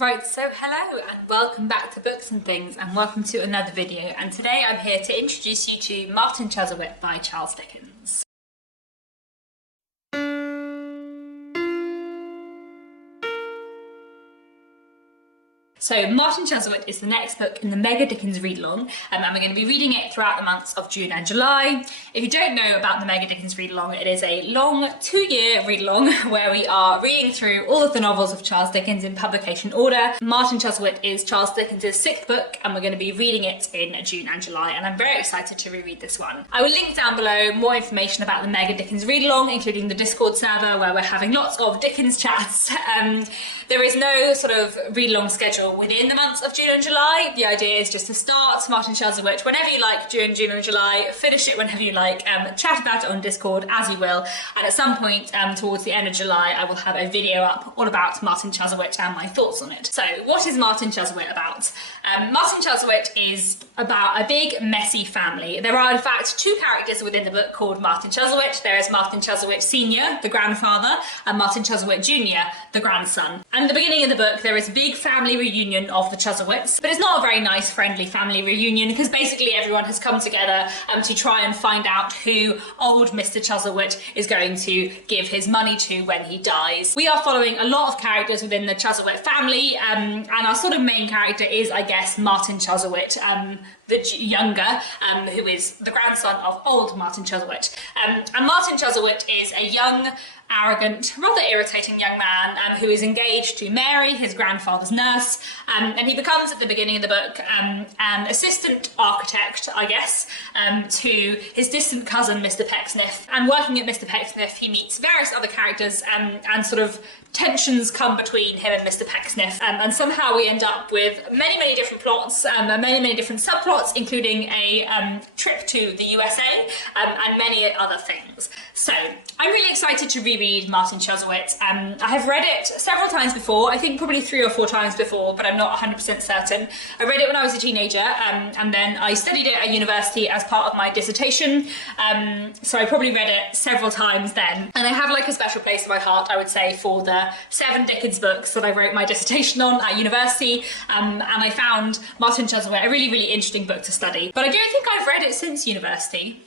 Right, so hello and welcome back to Books and Things, and welcome to another video, and today I'm here to introduce you to Martin Chuzzlewit by Charles Dickens. So Martin Chuzzlewit is the next book in the mega Dickens Readalong, and we're going to be reading it throughout the months of June and July. If you don't know about the mega Dickens Readalong, it is a long 2-year read-along where we are reading through all of the novels of Charles Dickens in publication order. Martin Chuzzlewit is Charles Dickens' 6th book, and we're going to be reading it in June and July, and I'm very excited to reread this one. I will link down below more information about the mega Dickens Readalong, including the Discord server where we're having lots of Dickens chats. There is no sort of read-along schedule within the months of June and July. The idea is just to start Martin Chuzzlewit whenever you like during June and July, finish it whenever you like, chat about it on Discord as you will, and at some point towards the end of July I will have a video up all about Martin Chuzzlewit and my thoughts on it. So what is Martin Chuzzlewit about? Martin Chuzzlewit is about a big messy family. There are in fact 2 characters within the book called Martin Chuzzlewit. There is Martin Chuzzlewit Sr., the grandfather, and Martin Chuzzlewit Jr., the grandson. And at the beginning of the book there is a big family reunion of the Chuzzlewits, but it's not a very nice friendly family reunion because basically everyone has come together to try and find out who old Mr. Chuzzlewit is going to give his money to when he dies. We are following a lot of characters within the Chuzzlewit family, and our sort of main character is, I guess, Martin Chuzzlewit, the younger, who is the grandson of old Martin Chuzzlewit. And Martin Chuzzlewit is a young, arrogant, rather irritating young man who is engaged to Mary, his grandfather's nurse, and he becomes at the beginning of the book an assistant architect, I guess, to his distant cousin Mr. Pecksniff. And working at Mr. Pecksniff he meets various other characters and sort of tensions come between him and Mr. Pecksniff, and somehow we end up with many different plots and many different subplots, including a trip to the USA and many other things. So I'm really excited to reread Martin Chuzzlewit. I have read it several times before, I think probably 3 or 4 times before, but I'm not 100% certain. I read it when I was a teenager, and then I studied it at university as part of my dissertation, so I probably read it several times then. And I have like a special place in my heart, I would say, for the 7 Dickens books that I wrote my dissertation on at university, and I found Martin Chuzzlewit a really interesting book to study. But I don't think I've read it since university.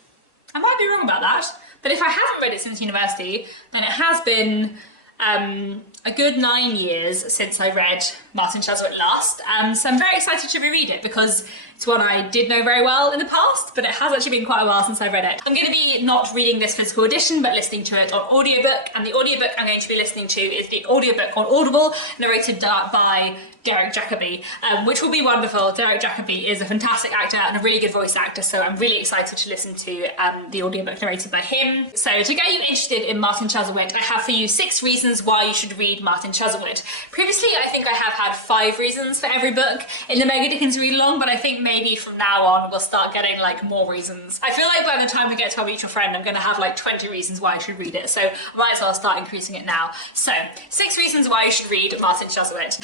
I might be wrong about that, but if I haven't read it since university, then it has been a good 9 years since I read Martin Chuzzlewit last, so I'm very excited to reread it because it's one I did know very well in the past, but it has actually been quite a while since I read it. I'm going to be not reading this physical edition, but listening to it on audiobook, and the audiobook I'm going to be listening to is the audiobook on Audible, narrated by Derek Jacobi, which will be wonderful. Derek Jacobi is a fantastic actor and a really good voice actor, so I'm really excited to listen to the audiobook narrated by him. So to get you interested in Martin Chuzzlewit, I have for you 6 reasons why you should read Martin Chuzzlewit. Previously, I think I have had 5 reasons for every book in the mega Dickens Readalong, but I think maybe from now on we'll start getting like more reasons. I feel like by the time we get to our mutual friend, I'm going to have like 20 reasons why I should read it, so I might as well start increasing it now. So 6 reasons why you should read Martin Chuzzlewit.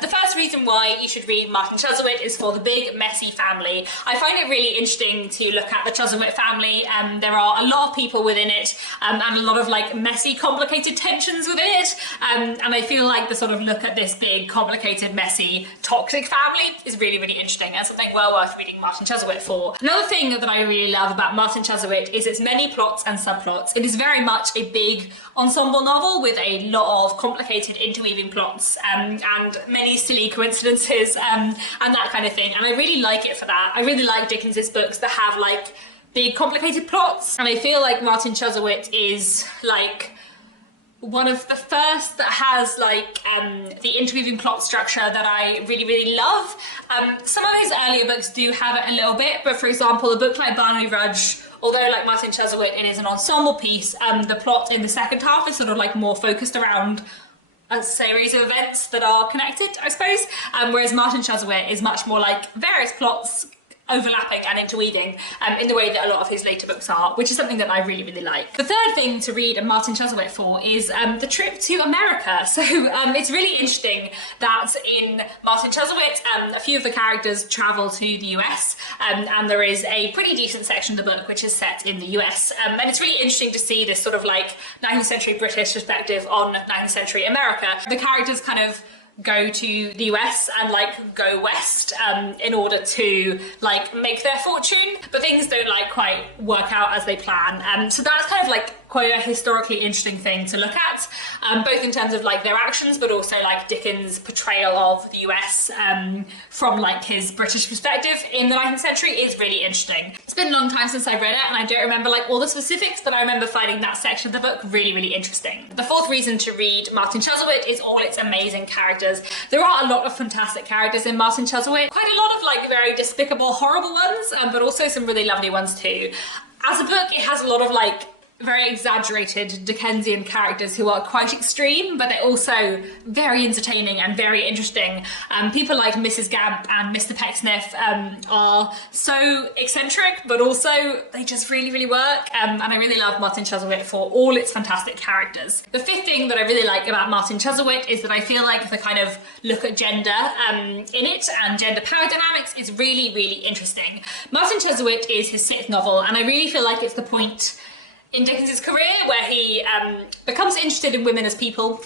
The first reason why you should read Martin Chuzzlewit is for the big messy family. I find it really interesting to look at the Chuzzlewit family. There are a lot of people within it, and a lot of like messy, complicated tensions within it, and I feel like the sort of look at this big, complicated, messy, toxic family is really interesting, and something well worth reading Martin Chuzzlewit for. Another thing that I really love about Martin Chuzzlewit is its many plots and subplots. It is very much a big ensemble novel with a lot of complicated interweaving plots and many silly coincidences and that kind of thing, and I really like it for that. I really like Dickens's books that have like big complicated plots, and I feel like Martin Chuzzlewit is like one of the first that has like the interweaving plot structure that I really love. Some of his earlier books do have it a little bit, but for example a book like Barnaby, Rudge, although like Martin Chuzzlewit it is an ensemble piece, the plot in the second half is sort of like more focused around a series of events that are connected, I suppose, whereas Martin Chuzzlewit is much more like various plots overlapping and interweaving in the way that a lot of his later books are, which is something that I really like. The third thing to read Martin Chuzzlewit for is the trip to America. So it's really interesting that in Martin Chuzzlewit a few of the characters travel to the US, and there is a pretty decent section of the book which is set in the US, and it's really interesting to see this sort of like 19th century British perspective on 19th century America. The characters kind of go to the US and like go west in order to like make their fortune, but things don't like quite work out as they plan. So that's kind of like quite a historically interesting thing to look at, both in terms of like their actions, but also like Dickens' portrayal of the US from like his British perspective in the 19th century is really interesting. It's been a long time since I've read it and I don't remember like all the specifics, but I remember finding that section of the book really, really interesting. The fourth reason to read Martin Chuzzlewit is all its amazing characters. There are a lot of fantastic characters in Martin Chuzzlewit, quite a lot of like very despicable, horrible ones, but also some really lovely ones too. As a book, it has a lot of like very exaggerated Dickensian characters who are quite extreme, but they're also very entertaining and very interesting. People like Mrs. Gamp and Mr. Pecksniff are so eccentric, but also they just really, really work. And I really love Martin Chuzzlewit for all its fantastic characters. The fifth thing that I really like about Martin Chuzzlewit is that I feel like the kind of look at gender in it and gender power dynamics is really, really interesting. Martin Chuzzlewit is his sixth novel, and I really feel like it's the point in Dickens' career where he becomes interested in women as people.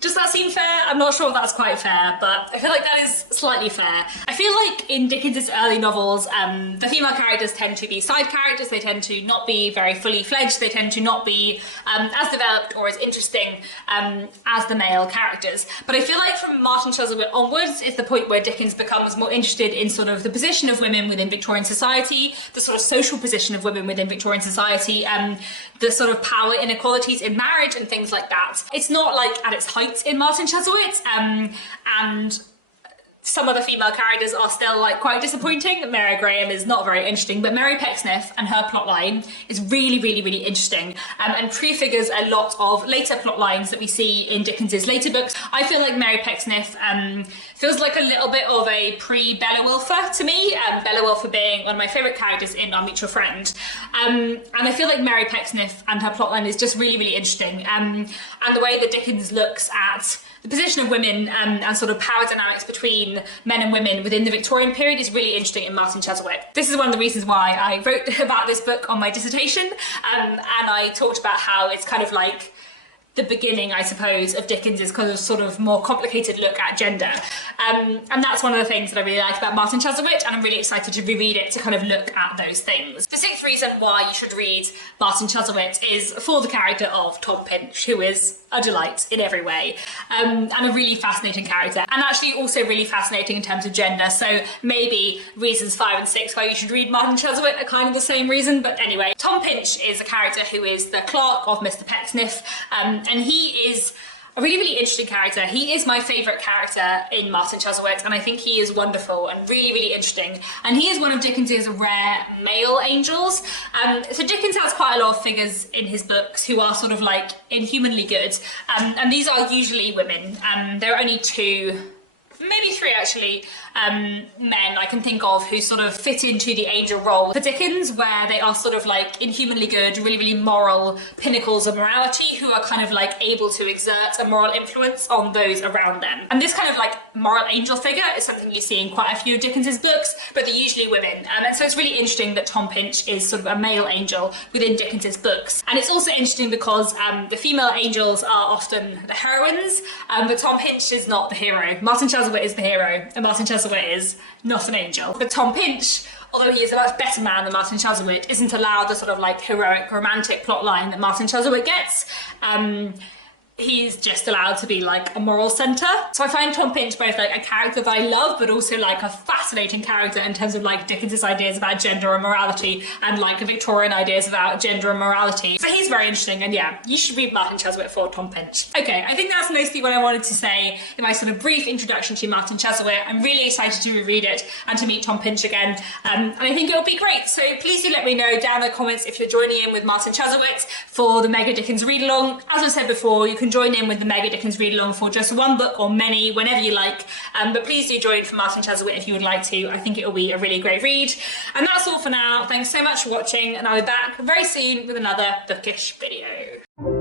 Does that seem fair? I'm not sure if that's quite fair, but I feel like that is slightly fair. I feel like in Dickens' early novels, the female characters tend to be side characters, they tend to not be very fully fledged, they tend to not be as developed or as interesting as the male characters. But I feel like from Martin Chuzzlewit onwards is the point where Dickens becomes more interested in sort of the position of women within Victorian society, the sort of social position of women within Victorian society, the sort of power inequalities in marriage and things like that. It's not like at its height in Martin Chuzzlewit, and some of the female characters are still like quite disappointing. Mary Graham is not very interesting, but Mary Pecksniff and her plotline is really, really, really interesting and prefigures a lot of later plot lines that we see in Dickens's later books. I feel like Mary Pecksniff feels like a little bit of a pre-Bella Wilfer to me, Bella Wilfer being one of my favourite characters in Our Mutual Friend. And I feel like Mary Pecksniff and her plotline is just really, really interesting. And the way that Dickens looks at the position of women and sort of power dynamics between men and women within the Victorian period is really interesting in Martin Chuzzlewit. This is one of the reasons why I wrote about this book on my dissertation, and I talked about how it's kind of like the beginning, I suppose, of Dickens's kind of sort of more complicated look at gender. And that's one of the things that I really like about Martin Chuzzlewit, and I'm really excited to reread it to kind of look at those things. The sixth reason why you should read Martin Chuzzlewit is for the character of Tom Pinch, who is a delight in every way, and a really fascinating character, and actually also really fascinating in terms of gender. So maybe reasons 5 and 6 why you should read Martin Chuzzlewit are kind of the same reason, but anyway. Tom Pinch is a character who is the clerk of Mr. Pecksniff, and he is a really, really interesting character. He is my favourite character in Martin Chuzzlewit, and I think he is wonderful and really, really interesting. And he is one of Dickens's rare male angels. So Dickens has quite a lot of figures in his books who are sort of like inhumanly good, and these are usually women. There are only 2, maybe 3 actually, men I can think of who sort of fit into the angel role for Dickens, where they are sort of like inhumanly good, really, really moral pinnacles of morality who are kind of like able to exert a moral influence on those around them. And this kind of like moral angel figure is something you see in quite a few of Dickens's books, but they're usually women. And so it's really interesting that Tom Pinch is sort of a male angel within Dickens's books. And it's also interesting because the female angels are often the heroines, but Tom Pinch is not the hero. Martin Chuzzlewit is the hero, and Martin Chuzzlewit is not an angel. But Tom Pinch, although he is a much better man than Martin Chuzzlewit, isn't allowed the sort of like heroic romantic plotline that Martin Chuzzlewit gets. He's just allowed to be like a moral centre. So I find Tom Pinch both like a character that I love, but also like a fascinating character in terms of like Dickens's ideas about gender and morality, and like Victorian ideas about gender and morality. So he's very interesting, and yeah, you should read Martin Chuzzlewit for Tom Pinch. Okay, I think that's mostly what I wanted to say in my sort of brief introduction to Martin Chuzzlewit. I'm really excited to reread it and to meet Tom Pinch again, and I think it'll be great. So please do let me know down in the comments if you're joining in with Martin Chuzzlewit for the Mega Dickens Readalong. As I said before, you can join in with the Mega Dickens Readalong for just one book or many, whenever you like, but please do join for Martin Chuzzlewit if you would like to. I think it will be a really great read. And that's all for now. Thanks so much for watching, and I'll be back very soon with another bookish video.